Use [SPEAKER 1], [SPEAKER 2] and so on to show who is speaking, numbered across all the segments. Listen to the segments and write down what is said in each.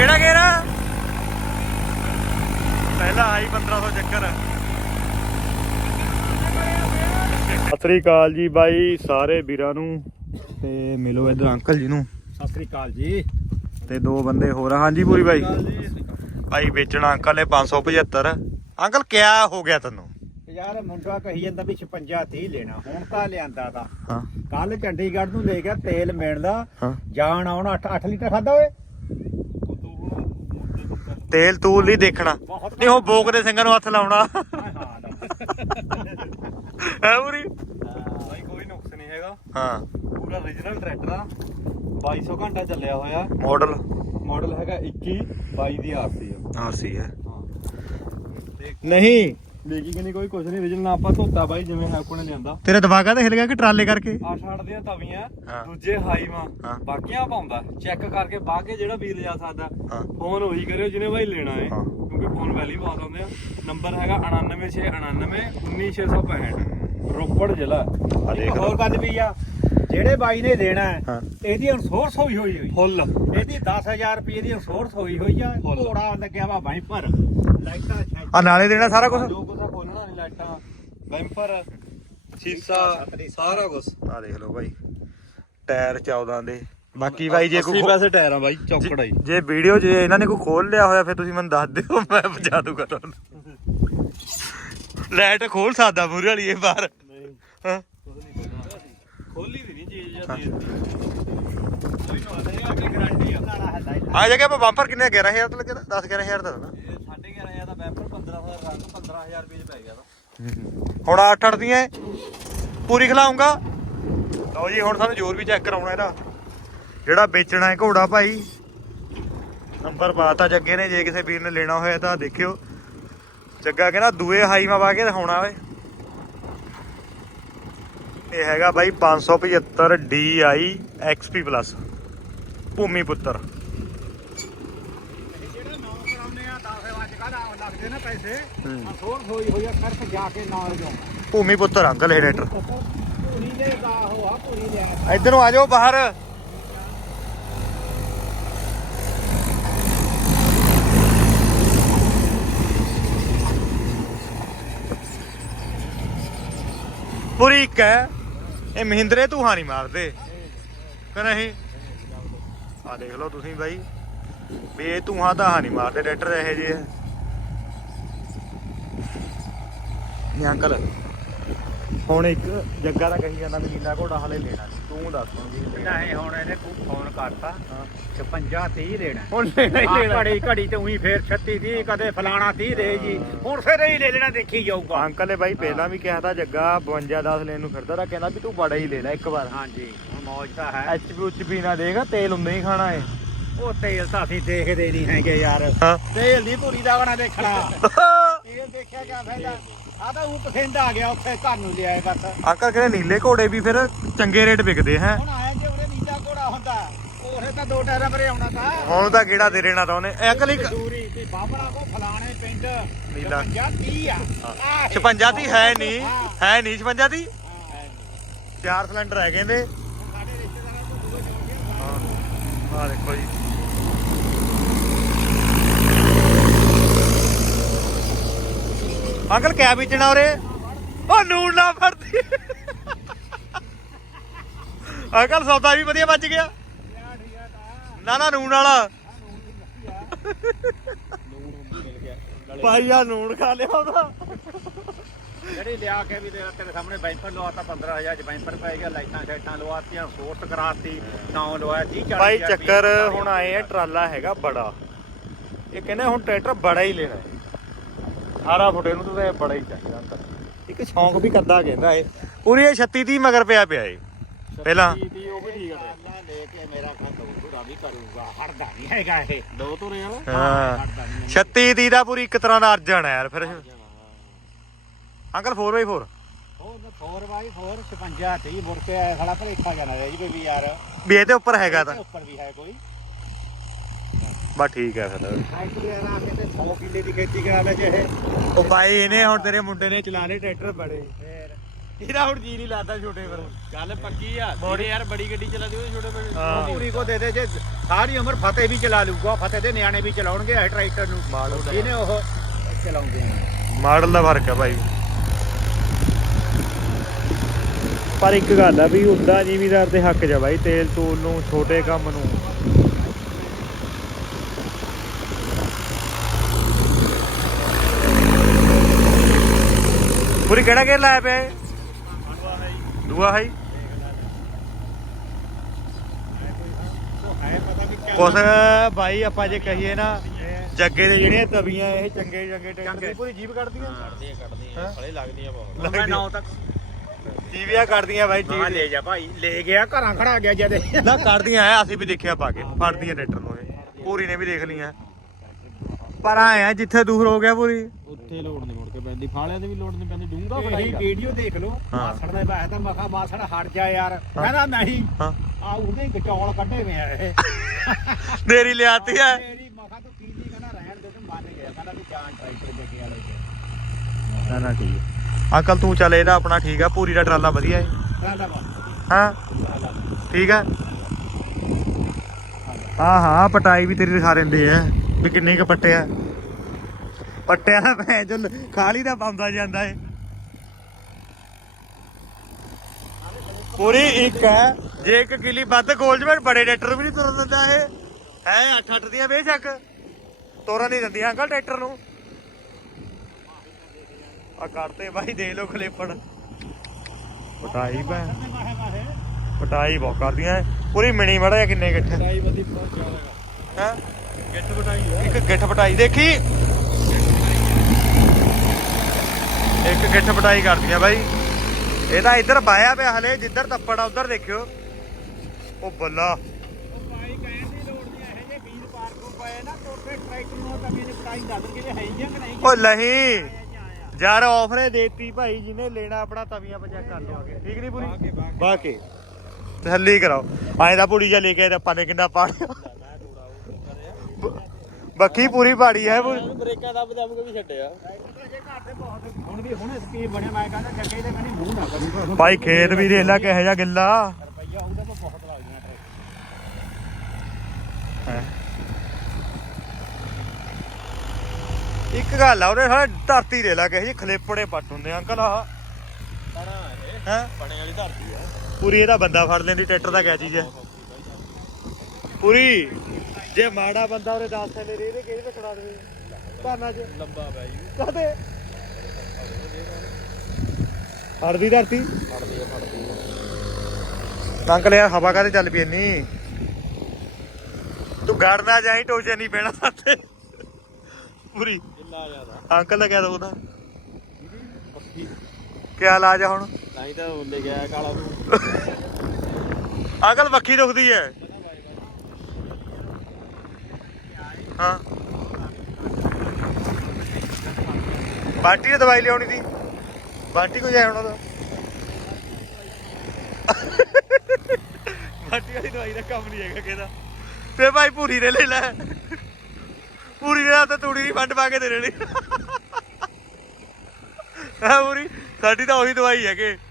[SPEAKER 1] ਕਿਹੜਾ ਗੇਰਾ ਪਹਿਲਾ ਆਈ 1500 ਚੱਕਰ। ਸਤਿ ਸ੍ਰੀ ਅਕਾਲ ਜੀ ਬਾਈ ਸਾਰੇ ਵੀਰਾਂ ਨੂੰ ਤੇ ਮਿਲੋ ਇੱਧਰ ਅੰਕਲ ਜੀ ਨੂੰ।
[SPEAKER 2] ਸਤਿ ਸ੍ਰੀ ਅਕਾਲ ਜੀ।
[SPEAKER 1] ਤੇ ਦੋ ਬੰਦੇ ਹੋਰ। ਹਾਂਜੀ ਪੂਰੀ ਬਾਈ। ਭਾਈ ਵੇਚਣਾ ਅੰਕਲ ਨੇ 575। ਅੰਕਲ ਕਿਆ ਹੋ ਗਿਆ ਤੈਨੂੰ?
[SPEAKER 2] ਯਾਰ ਮੁੰਡਾ ਕਹੀ ਜਾਂਦਾ ਵੀ 56 30 ਲੈਣਾ, ਹੁਣ ਤਾਂ ਲਿਆਂਦਾ ਤਾਂ
[SPEAKER 1] ਹਾਂ
[SPEAKER 2] ਕੱਲ ਚੰਡੀਗੜ੍ਹ ਨੂੰ ਲੈ ਗਿਆ ਤੇਲ ਮਿਲਦਾ
[SPEAKER 1] ਹਾਂ
[SPEAKER 2] ਜਾਣ ਆਉਣ 8 ਲੀਟਰ ਖਾਦਾ ਓਏ।
[SPEAKER 1] ਤੇਲ ਤੂਲ ਨਹੀਂ ਦੇਖਣਾ, ਨਹੀਂ ਉਹ ਬੋਕ ਦੇ ਸਿੰਘਾਂ ਨੂੰ ਹੱਥ ਲਾਉਣਾ ਹੈ ਪੂਰੀ।
[SPEAKER 3] ਭਾਈ ਕੋਈ ਨੁਕਸ ਨਹੀਂ ਹੈਗਾ,
[SPEAKER 1] ਹਾਂ
[SPEAKER 3] ਪੂਰਾ origignal ਟਰੈਕਟਰ ਆ। 2200 ਘੰਟਾ ਚੱਲਿਆ ਹੋਇਆ।
[SPEAKER 1] ਮਾਡਲ
[SPEAKER 3] ਹੈਗਾ 21 22 ਦੀ ਆਰਸੀ ਆ।
[SPEAKER 1] ਆਰਸੀ ਹੈ
[SPEAKER 3] ਤੇ
[SPEAKER 1] ਨਹੀਂ
[SPEAKER 3] ਲੀਕੀ ਕਿ ਨਹੀਂ ਕੋਈ ਕੁਝ ਨਹੀਂ, origignal ਆਪਾਂ ਧੋਤਾ ਬਾਈ ਜਿਵੇਂ ਹੈਕੋ ਨੇ ਲਿਆਂਦਾ।
[SPEAKER 1] ਤੇਰਾ ਦਿਮਾਗਾ ਤਾਂ ਹਿਲ ਗਿਆ ਕਿ ਟਰਾਲੇ ਕਰਕੇ?
[SPEAKER 3] 8 ਦੀਆਂ ਤਵੀਆਂ,
[SPEAKER 1] ਹਾਂ।
[SPEAKER 3] ਦੂਜੇ ਹਾਈਵਾਂ
[SPEAKER 1] ਹਾਂ।
[SPEAKER 3] ਬਾਕੀਆਂ ਪਾਉਂਦਾ ਚੈੱਕ ਕਰਕੇ ਬਾਹ ਕੇ ਜਿਹੜਾ ਵੀਰ ਲਿਜਾ ਸਕਦਾ।
[SPEAKER 1] ਹਾਂ
[SPEAKER 3] ਫੋਨ ਉਹੀ ਕਰਿਓ ਜਿਹਨੇ ਬਾਈ ਲੈਣਾ ਹੈ,
[SPEAKER 1] ਹਾਂ।
[SPEAKER 3] ਕਿਉਂਕਿ ਫੋਨ ਪਹਿਲੀ ਬਹੁਤ ਆਉਂਦੇ ਆ। ਨੰਬਰ ਹੈਗਾ 99699 19665 ਰੋਪੜ ਜ਼ਿਲ੍ਹਾ।
[SPEAKER 1] ਆ ਦੇਖ
[SPEAKER 2] ਇੱਕ
[SPEAKER 1] ਲਓ
[SPEAKER 2] ਹੋਰ ਗੱਲ ਵੀ ਆ, ਜਿਹੜੇ ਬਾਈ ਨੇ ਦੇਣਾ ਹੈ,
[SPEAKER 1] ਹਾਂ।
[SPEAKER 2] ਇਹਦੀ ਇਨਸ਼ੋਰੈਂਸ ਹੋਈ
[SPEAKER 3] ਫੁੱਲ
[SPEAKER 2] ਇਹਦੀ 10000 ਰੁਪਏ ਦੀ ਇਨਸ਼ੋਰੈਂਸ ਹੋਈ ਆ।
[SPEAKER 3] ਫੁੱਲ।
[SPEAKER 2] ਘੋੜਾ ਲੱਗਿਆ ਵਾ ਬਾਈ ਪਰ ਲਾਈਟਾਂ
[SPEAKER 1] ਆ ਨਾਲੇ ਦੇਣਾ ਸਾਰਾ ਕੁਝ।
[SPEAKER 3] ਜੋ ਕੁਝ ਖੋਲਣਾ ਨਹੀਂ, ਲਾਈਟਾਂ ਬੈਂਪਰ ਸ਼ੀਸ਼ਾ ਸਾਰਾ ਕੁਝ।
[SPEAKER 1] ਆ ਦੇਖ ਲਓ ਭਾਈ ਟਾਇਰ 14 ਦੇ। ਬਾਕੀ ਬਾਈ ਜੇ
[SPEAKER 3] 80 ਪੈਸੇ ਟਾਇਰ ਆ ਬਾਈ ਚੌਕੜਾ ਹੀ।
[SPEAKER 1] ਜੇ ਵੀਡੀਓ 'ਚ ਇਹਨਾਂ ਨੇ ਕੋਈ ਖੋਲ ਲਿਆ ਹੋਇਆ ਫਿਰ ਤੁਸੀਂ ਮੈਨੂੰ ਦੱਸ ਦਿਓ, ਮੈਂ ਪਹੁੰਚਾ ਦੂੰਗਾ ਤੁਹਾਨੂੰ। ਲਾਈਟ ਖੋਲ ਸਕਦਾ ਮੂਹਰੇ ਵਾਲੀ ਇਹ ਬਾਹਰ। ਹਾਂ
[SPEAKER 3] ਖੋਲੀ ਵੀ ਨਹੀਂ ਚੀਜ਼ ਜਾਂ
[SPEAKER 1] ਹਾਂ।
[SPEAKER 3] ਦੇ
[SPEAKER 2] ਕੋਈ ਨਾ ਆਪਣੀ ਗਾਰੰਟੀ ਆ ਸਾਰਾ ਹੈ ਲਾਈਟ।
[SPEAKER 1] ਆ ਜਗ੍ਹਾ ਆਪਾਂ ਬੰਪਰ ਕਿੰਨੇ 11000 ਦਾ ਲੱਗਿਆ? 10-11000 ਦਾ ਨਾ।
[SPEAKER 3] ਇਹ 11.5 ਦਾ ਬੈਂਪਰ 15,000 ਰੰਗ 15000 ਰੁਪਏ ਚ ਪੈ ਗਿਆ ਵਾ।
[SPEAKER 1] ਹੁਣ 8 ਦੀਆਂ ਪੂਰੀ ਖਿਲਾਉਂਗਾ। ਲਓ ਜੀ ਹੁਣ ਸਾਨੂੰ ਜ਼ੋਰ ਵੀ ਚੈੱਕ ਕਰਾਉਣਾ ਇਹਦਾ, ਜਿਹੜਾ ਵੇਚਣਾ ਹੈ ਘੋੜਾ ਭਾਈ। ਨੰਬਰ ਪਾਤਾ ਜੱਗੇ ਨੇ, ਜੇ ਕਿਸੇ ਵੀਰ ਨੇ ਲੈਣਾ ਹੋਇਆ ਤਾਂ ਦੇਖਿਓ। ਜੱਗਾ ਕਹਿੰਦਾ ਦੂਏ ਹਾਈਵਾ ਪਾ ਕੇ ਦਿਖਾਉਣਾ ਓਏ। ਇਹ ਹੈਗਾ ਬਾਈ 575 DI XP plus Bhoomi Putra.
[SPEAKER 2] ਜਿਹੜਾ ਨੌ ਕਰਾਉਨੇ ਆ 10 ਵਜ ਕਾ ਲੱਗਦੇ ਨਾ ਪੈਸੇ, ਇਨਸ਼ੋਰੈਂਸ ਹੋਈ ਆ ਸਿਰਫ ਜਾ ਕੇ ਨਾਲ ਜਾਉਣਾ।
[SPEAKER 1] ਭੂਮੀ ਪੁੱਤਰ ਅੰਕਲ ਇਹ ਟਰੈਕਟਰ।
[SPEAKER 2] ਪੂਰੀ ਦੇ ਦਾ ਉਹ ਆ ਪੂਰੀ ਦੇ।
[SPEAKER 1] ਇੱਧਰ ਨੂੰ ਆ ਜਾਓ ਬਾਹਰ। ਪੂਰੀ ਇੱਕ ਹੈ ਇਹ ਮਹਿੰਦਰੇ ਧੂਹਾ ਨਹੀਂ ਮਾਰਦੇ ਕਿ ਨਹੀਂ? ਆ ਦੇਖ ਲਓ ਤੁਸੀਂ ਬਾਈ ਵੀ ਇਹ ਧੂਹਾ ਤਾਂ ਨਹੀਂ ਮਾਰਦੇ ਟਰੈਕਟਰ ਇਹੋ ਜਿਹੇ ਹੈ। ਨਹੀਂ ਅੰਕਲ ਹੁਣ ਇੱਕ ਜੱਗਾ ਦਾ ਕਹੀ ਜਾਂਦਾ ਵੀ ਨੀਲਾ ਘੋੜਾ ਹਲੇ ਲੈਣਾ ਨੀ। ਤੂੰ ਦੱਸ ਹੁਣ ਵੀ
[SPEAKER 2] ਨਹੀਂ ਹੁਣ ਇਹਨੇ ਫੋਨ ਕਰਤਾ 56 30 ਲੈਣਾ।
[SPEAKER 1] ਹੁਣ ਲੈਣਾ ਹੀ ਲੈਣਾ।
[SPEAKER 2] ਘੜੀ ਤੇ ਉਹੀ ਫੇਰ 36 30 ਕਦੇ ਫਲਾਣਾ 30 ਦੇ ਜੀ। ਹੁਣ ਫਿਰ ਇਹ ਲੈ ਲੈਣਾ ਦੇਖੀ ਜਾਊਗਾ।
[SPEAKER 1] ਅੰਕਲ ਨੇ ਬਾਈ ਪਹਿਲਾਂ ਵੀ ਕਿਹਾ ਤਾਂ ਜੱਗਾ 52 10 ਲੈਣ ਨੂੰ ਫਿਰਦਾ ਤਾਂ ਕਹਿੰਦਾ ਵੀ ਤੂੰ ਬੜਾ ਹੀ ਲੈ ਲੈ ਇੱਕ ਵਾਰ।
[SPEAKER 2] ਹਾਂਜੀ ਹੁਣ ਮੌਜ ਤਾਂ ਹੈ।
[SPEAKER 1] HP ਨਾ ਦੇਗਾ, ਤੇਲ ਹੁੰਦਾ ਹੀ ਖਾਣਾ ਏ।
[SPEAKER 2] ਉਹ ਤੇਲ ਤਾਂ ਅਸੀਂ ਦੇਖਦੇ ਨਹੀਂ ਹੈਗੇ ਯਾਰ।
[SPEAKER 1] ਹਾਂ
[SPEAKER 2] ਤੇਲ ਦੀ ਪੂਰੀ ਦਾ ਬਣਾ ਦੇਖਣਾ। ਤੇਲ ਦੇਖਿਆ ਕਿਆ ਫਾਇਦਾ? ਆ ਤਾਂ ਉਹ ਪਸੰਦ ਆ ਗਿਆ ਉੱਥੇ ਘਰ ਨੂੰ ਲਿਆਏ ਬਸ।
[SPEAKER 1] ਅੰਕਲ ਕਹਿੰਦੇ ਨੀਲੇ ਘੋੜੇ ਵੀ ਫਿਰ ਚੰਗੇ ਰੇਟ ਵਿਕਦੇ ਹੈ।
[SPEAKER 2] ਹੁਣ ਆਇਆ ਜੇ ਉਹਨੇ ਨੀਲਾ ਘੋੜਾ ਹੁੰਦਾ ਉਹਨੇ ਤਾਂ 2 ਟਾਇਰਾਂ ਭਰੇ ਆਉਣਾ ਤਾਂ।
[SPEAKER 1] ਹੁਣ ਤਾਂ ਕਿਹੜਾ ਦੇ ਰਹਿਣਾ ਤਾਂ ਉਹਨੇ। ਇਹ ਅੰਕਲ ਇੱਕ
[SPEAKER 2] ਦੂਰੀ ਤੇ ਬਾਬੜਾ ਕੋ ਫਲਾਣੇ ਪਿੰਡ
[SPEAKER 1] ਨੀਲਾ
[SPEAKER 2] 56 30 ਆ।
[SPEAKER 1] 56 ਦੀ ਹੈ ਨਹੀਂ, ਹੈ ਨਹੀਂ 56 ਦੀ।
[SPEAKER 2] ਹਾਂ।
[SPEAKER 1] 4 ਸਿਲੰਡਰ ਹੈ ਕਹਿੰਦੇ।
[SPEAKER 2] ਸਾਡੇ ਰਿਸ਼ਤੇਦਾਰਾਂ ਤੋਂ ਦੂਰ ਜੋੜ ਗਿਆ।
[SPEAKER 1] ਆ ਦੇਖੋ ਜੀ ਅੰਕਲ ਕਿਆ ਵੇਚਣਾ ਉਰੇ? ਉਹ ਨੂਣ ਨਾ ਫੜਦੀ। ਅੰਕਲ ਸੌਦਾ ਵੀ ਵਧੀਆ ਬਚ ਗਿਆ। ਨਾ ਨਾ ਨੂਣ ਵਾਲਾ ਭਾਈ ਆ ਨੂਣ ਖਾ ਲਿਆ ਉਹਦਾ।
[SPEAKER 2] ਜਿਹੜੀ ਲਿਆ ਕੇ ਵੀ ਤੇਰੇ ਸਾਹਮਣੇ ਬੈਂਪਰ ਲਵਾਤਾ 15000 ਚ ਬੈਂਪਰ ਪੈ ਗਿਆ। ਲਾਈਟਾਂ ਸ਼ਾਈਟਾਂ ਲਵਾਤੀਆਂ, ਸੋਰਸ ਕਰਾਤੀ, ਨਾਮ ਲਵਾਇਆ 30 40
[SPEAKER 1] ਭਾਈ ਚੱਕਰ ਹੁਣ ਆਏ ਆ ਟਰਾਲਾ ਹੈਗਾ ਬੜਾ। ਇਹ ਕਹਿੰਦੇ ਹੁਣ ਟਰੈਕਟਰ ਬੜਾ ਹੀ ਲੈਣਾ ਹੈ 18 ਫੁੱਟ ਨੂੰ ਤਾਂ ਬੜਾ ਹੀ ਚਾਹੀਦਾ ਅੰਕਲ। ਇੱਕ ਸ਼ੌਂਕ ਵੀ ਕਰਦਾ ਕਹਿੰਦਾ ਇਹ ਪੂਰੀ। ਇਹ 36 30 ਮਗਰ ਪਿਆ ਏ ਪਹਿਲਾਂ।
[SPEAKER 3] ਉਹ ਵੀ ਠੀਕ ਆ।
[SPEAKER 2] ਲੈ ਕੇ ਮੇਰਾ ਖਤ ਥੋੜਾ ਵੀ ਕਰੂਗਾ, ਹਟਦਾ ਨਹੀਂ ਹੈਗਾ ਇਹ।
[SPEAKER 3] ਦੋ ਤੁਰੇ ਆ।
[SPEAKER 1] ਹਾਂ 36 30 ਦਾ ਪੂਰੀ ਇੱਕ ਤਰ੍ਹਾਂ ਦਾ ਅਰਜਨ ਹੈ ਯਾਰ। ਫਿਰ ਅੰਕਲ 4x4
[SPEAKER 2] 4x4 56 30 ਮੁੜ ਕੇ ਆਇਆ ਸਾਲਾ ਭਲੇਖਾ ਜਾਣਾ ਰਹਿ ਜੀ ਵੀ ਯਾਰ।
[SPEAKER 1] ਵੀ ਇਹਦੇ ਉੱਪਰ ਹੈਗਾ ਤਾਂ
[SPEAKER 2] ਉੱਪਰ ਵੀ ਹੈ ਕੋਈ।
[SPEAKER 1] ਬਸ ਠੀਕ ਹੈ ਫਿਰ।
[SPEAKER 2] ਐਕਚੁਅਲੀ ਆ ਕੇ ਤੇ 100 ਕਿੱਲੇ ਦੀ ਖੇਤੀ ਕਰਾ ਲੈ ਜੇ ਇਹ।
[SPEAKER 1] ਉਹ ਭਾਈ ਇਹਨੇ ਹੁਣ ਤੇਰੇ ਮੁੰਡੇ ਨੇ ਚਲਾ ਲਏ ਟਰੈਕਟਰ ਬੜੇ।
[SPEAKER 2] ਫੇਰ
[SPEAKER 1] ਇਹਦਾ ਹੁਣ ਜੀ ਨਹੀਂ ਲੱਗਦਾ ਛੋਟੇ ਪਰ
[SPEAKER 3] ਗੱਲ ਪੱਕੀ ਆ ਬੋੜੇ ਯਾਰ ਬੜੀ ਗੱਡੀ ਚਲਾ ਦਿਓ ਛੋਟੇ ਬੜੇ
[SPEAKER 1] ਹਾਂ।
[SPEAKER 2] ਪੂਰੀ ਕੋ ਦੇ ਦੇ ਜੇ ਸਾਰੀ ਉਮਰ ਫਤਿਹ ਵੀ ਚਲਾ ਲੂਗਾ ਫਤਿਹ ਦੇ ਨਿਆਣੇ ਵੀ ਚਲਾਉਣਗੇ ਇਹ ਟਰੈਕਟਰ ਨੂੰ ਇਹਨੇ ਉਹ ਚਲਾਉਂਦੇ ਆ
[SPEAKER 1] ਮਾਡਲ ਦਾ ਫਰਕ ਆ ਭਾਈ। ਪਰ ਇੱਕ ਗੱਲ ਆ ਵੀ ਉਦਾਂ ਜ਼ਿਮੀਦਾਰ ਦੇ ਹੱਕ 'ਚ ਆ ਬਾਈ ਤੇਲ ਤੂਲ ਨੂੰ ਛੋਟੇ ਕੰਮ ਨੂੰ। ਪੂਰੀ ਕਿਹੜਾ ਗੇਰ ਲਾਇਆ ਪਿਆ ਇਹ? ਦੂਆ ਹੈ ਕੁਛ ਬਾਈ ਆਪਾਂ ਜੇ ਕਹੀਏ ਨਾ ਜੱਗੇ ਦੇ ਜਿਹੜੀਆਂ ਤਵੀਆਂ ਇਹ ਚੰਗੇ ਟਰੈਕਟਰ ਪੂਰੀ ਜੀਪ ਕੱਢਦੀਆਂ
[SPEAKER 3] ਕੱਢਦੀਆਂ ਫਲੇ ਲੱਗਦੀਆਂ ਬਹੁਤ
[SPEAKER 2] ਮੈਂ 9 ਤੱਕ
[SPEAKER 1] ਜੀਵੀਆਂ ਕੱਢਦੀਆਂ ਬਾਈ
[SPEAKER 2] ਹਾਂ ਲੈ ਜਾ ਭਾਈ ਲੈ ਗਿਆ ਘਰਾਂ ਖੜਾ ਗਿਆ ਜਦੇ
[SPEAKER 1] ਨਾ ਕੱਢਦੀਆਂ ਐ ਅਸੀਂ ਵੀ ਦੇਖਿਆ ਪਾ ਕੇ ਫੜਦੀਆਂ ਟਰੈਕਟਰ ਨੂੰ ਇਹ ਪੂਰੀ ਨੇ ਵੀ ਦੇਖ ਲਈਆਂ ਪਰ ਆਏ ਆ ਜਿੱਥੇ ਦੂਰ ਹੋ ਗਿਆ ਪੂਰੀ
[SPEAKER 3] ਉੱਥੇ ਲੋਡ ਨਹੀਂ ਮੁੜ ਕੇ ਪੈਂਦੀ ਫਾਲਿਆਂ ਦੇ ਵੀ ਲੋਡ ਨਹੀਂ ਪੈਂਦੀ ਡੂੰਗਾ
[SPEAKER 2] ਇਹ ਵੀਡੀਓ ਦੇਖ ਲਓ
[SPEAKER 1] ਹਾਂ।
[SPEAKER 2] ਮਾਸੜ ਦੇ ਬਾਹਰ ਤਾਂ ਮਖਾ ਮਾਸੜ ਹਟ ਜਾ ਯਾਰ ਕਹਿੰਦਾ ਨਹੀਂ
[SPEAKER 1] ਹਾਂ
[SPEAKER 2] ਆ ਉਹਦੇ ਗਚੌਲ ਕੱਢੇ ਵੇ ਆ ਇਹ
[SPEAKER 1] ਦੇਰੀ ਲਿਆਤੀ ਹੈ
[SPEAKER 2] ਮੇਰੀ ਮਖਾ ਤੋਂ ਕੀਦੀ ਕਹਿੰਦਾ ਰਹਿਣ ਦੇ ਤੇ ਮੰਨ ਗਿਆ ਕਹਿੰਦਾ ਵੀ ਜਾਨ ਟਰੈਕਟਰ ਜੱਗੇ ਵਾਲੇ ਚ
[SPEAKER 1] ਨਾ ਨਾ ਠੀਕ ਹੈ ਅੰਕਲ ਤੂੰ ਚੱਲ ਇਹਦਾ ਆਪਣਾ ਠੀਕ ਆ ਪੂਰੀ ਦਾ ਟਰਾਲਾ ਵਧੀਆ ਹੈ
[SPEAKER 2] ਕਹਿੰਦਾ ਵਾ
[SPEAKER 1] ਹਾਂ ਠੀਕ ਆ ਹਾਂ ਹਾਂ ਪਟਾਈ ਵੀ ਤੇਰੀ ਦਿਖਾ ਦਿੰਦੇ ਆ ਵੀ ਕਿੰਨੇ ਕ ਪੱਟਿਆ ਪੱਟਿਆ ਦਾ ਭੈਣ ਜੋ ਖਾਲੀ ਦਾ ਪਾਉਂਦਾ ਜਾਂਦਾ ਏ ਪੂਰੀ ਇੱਕ ਹੈ ਜੇ ਇੱਕ ਕਿਲੀ ਵੱਧ ਗੋਲ ਜਵੇਂ ਬੜੇ ਟਰੈਕਟਰ ਵੀ ਨਹੀਂ ਤੁਰਨ ਦਿੰਦਾ ਇਹ ਹੈ 8-8 ਦੀਆਂ ਬੇਸ਼ੱਕ ਤੋਰਨ ਨਹੀਂ ਦਿੰਦੀਆਂ ਅੰਕਲ ਟਰੈਕਟਰ ਨੂੰ ਆ ਕੱਢਤੇ ਬਾਈ ਦੇ ਲੋ ਖਲੇਪੜ ਪਟਾਈ ਭੈਣ ਪਟਾਈ ਬਹੁਤ ਕਰਦੀਆਂ ਪੂਰੀ ਮਿਣੀ ਮੜਾ ਕਿੰਨੇ ਇਕੱਠੇ
[SPEAKER 3] ਟਾਈ ਵਧੀ ਬਹੁਤ ਜ਼ਿਆਦਾ
[SPEAKER 1] ਹੈ
[SPEAKER 3] ਗਿੱਟ ਬਟਾਈ ਹੈ
[SPEAKER 1] ਇੱਕ ਗਿੱਠ ਪਟਾਈ ਦੇਖੀ ਇੱਕ ਗਿੱਠ ਪਟਾਈ ਕਰਦੀਆਂ ਬਾਈ ਇਹ ਤਾਂ ਇੱਧਰ ਬਾਇਆ ਪਿਆ ਹਲੇ ਜਿੱਧਰ ਤੱਪੜ ਆ ਉਧਰ ਦੇਖਿਓ ਉਹ ਬੱਲਾ
[SPEAKER 2] ਉਹ ਭਾਈ ਕਹਿਣ ਦੀ ਲੋੜ ਨਹੀਂ ਇਹ ਜੇ ਵੀਰ ਪਾਰਕੋਂ ਪਏ ਨਾ ਕੋਟੇ ਟਰੈਕਟਰ ਨੂੰ ਤਾਂ ਮੈਨੂੰ ਪਟਾਈ ਦੱਸ ਕਿਤੇ ਹੈ ਜਾਂ ਕਿ ਨਹੀਂ
[SPEAKER 1] ਉਹ ਨਹੀਂ ਯਾਰ ਆਫਰੇ ਦੇਤੀ ਭਾਈ ਜਿਹਨੇ ਲੈਣਾ ਆਪਣਾ ਤਵੀਆਂ ਪਚਾ ਕਰ ਲਓ ਆਗੇ ਠੀਕ ਨਹੀਂ ਪੂਰੀ ਬਾਹ ਕੇ ਤਸੱਲੀ ਕਰਾਓ ਐਂ ਦਾ ਪੂੜੀ ਜਾ ਲੈ ਕੇ ਆਪਾਂ ਨੇ ਕਿੰਨਾ ਪਾੜਿਆ ਬੱਕੀ ਪੂਰੀ ਪਾੜੀ ਹੈ
[SPEAKER 3] ਬ੍ਰੇਕਾਂ ਦੱਬ ਦੱਬ ਕੇ ਵੀ ਛੱਡਿਆ
[SPEAKER 2] ਹੁਣ ਵੀ ਹੁਣ ਸਕੀਮ ਬਣਿਆ ਮੈਂ ਕਹਿੰਦਾ ਜੱਗੇ ਦੇ ਕਹਿੰਦੀ ਮੂੰਹ ਨਾ ਕਰੂਗਾ
[SPEAKER 1] ਭਾਈ ਖੇਤ ਵੀ ਦੇਖ ਲੈ ਕਿਹੋ ਜਿਹਾ ਗਿੱਲਾ
[SPEAKER 2] ਰੁਪਈਆ ਉਹਦਾ ਤਾਂ ਬਹੁਤ ਲੱਗ ਗਿਆ
[SPEAKER 1] ਇੱਕ ਗੱਲ ਆ ਉਹਦੇ ਸਾਰੇ ਧਰਤੀ ਦੇ ਲਾ ਕਿਹੋ ਜਿਹੇ ਖਲੇਪੜੇ ਪੱਟ ਹੁੰਦੇ ਅੰਕਲ ਆ
[SPEAKER 3] ਬਣਾ ਇਹ
[SPEAKER 1] ਹੈ
[SPEAKER 3] ਬਣੇ ਵਾਲੀ ਧਰਤੀ ਆ
[SPEAKER 1] ਪੂਰੀ ਇਹਦਾ ਬੰਦਾ ਫੜ ਲੈਂਦੀ ਟਰੈਕਟਰ ਦਾ ਕਿਆ ਚੀਜ਼ ਹੈ ਪੂਰੀ ਜੇ ਮਾੜਾ ਬੰਦਾ ਉਹਦੇ 10 ਥੱਲੇ ਰੇ ਦੇ ਕਿਹਦੇ ਤੇ ਖੜਾ ਦੇਵੇ ਭਾਨਾ ਚ
[SPEAKER 3] ਲੰਬਾ ਪੈ ਜੂ
[SPEAKER 1] ਕਾਹਦੇ ਹੜਦੀ ਧਰਤੀ
[SPEAKER 3] ਫੜਦੀ ਆ
[SPEAKER 1] ਅੰਕਲ ਯਾਰ ਹਵਾ ਕਾਹਦੇ ਚੱਲ ਪਈ ਇੰਨੀ ਤੂੰ ਗੜ ਨਾ ਜਾਈ ਟੋਚੇ ਨਹੀਂ ਪੈਣਾ ਸਾਥੇ ਪੂਰੀ
[SPEAKER 3] ਕਿੰਨਾ ਜ਼ਿਆਦਾ
[SPEAKER 1] ਅੰਕਲ ਦਾ ਕਹਿ ਦੋ ਉਹਦਾ ਕਿਆ ਇਲਾਜ ਆ ਹੁਣ
[SPEAKER 3] ਤਾਂ ਹੀ ਤਾਂ ਲੈ ਗਿਆ ਕਾਲਾ ਨੂੰ
[SPEAKER 1] ਅੰਕਲ ਵੱਖੀ ਦੁਖਦੀ ਹੈ ਹਾਂ ਬਾਟੀ ਨੇ ਦਵਾਈ ਲਿਆਉਣੀ ਸੀ ਬਾਟੀ ਕੋ ਜਾਏ ਹੁਣ ਉਹਦਾ ਬਾਟੀ ਵਾਲੀ ਦਵਾਈ ਦਾ ਕੰਮ ਨਹੀਂ ਹੈਗਾ ਕਿਹਦਾ ਤੇ ਭਾਈ ਪੂਰੀ ਨੇ ਲੈ ਲੈ ਪੂਰੀ ਨੇ ਤਾਂ ਤੂੜੀ ਦੀ ਫੰਡ ਪਾ ਕੇ ਦੇ ਦੇਣੀ ਹੈ ਪੂਰੀ ਸਾਡੀ ਤਾਂ ਉਹੀ ਦਵਾਈ ਹੈ ਕਿ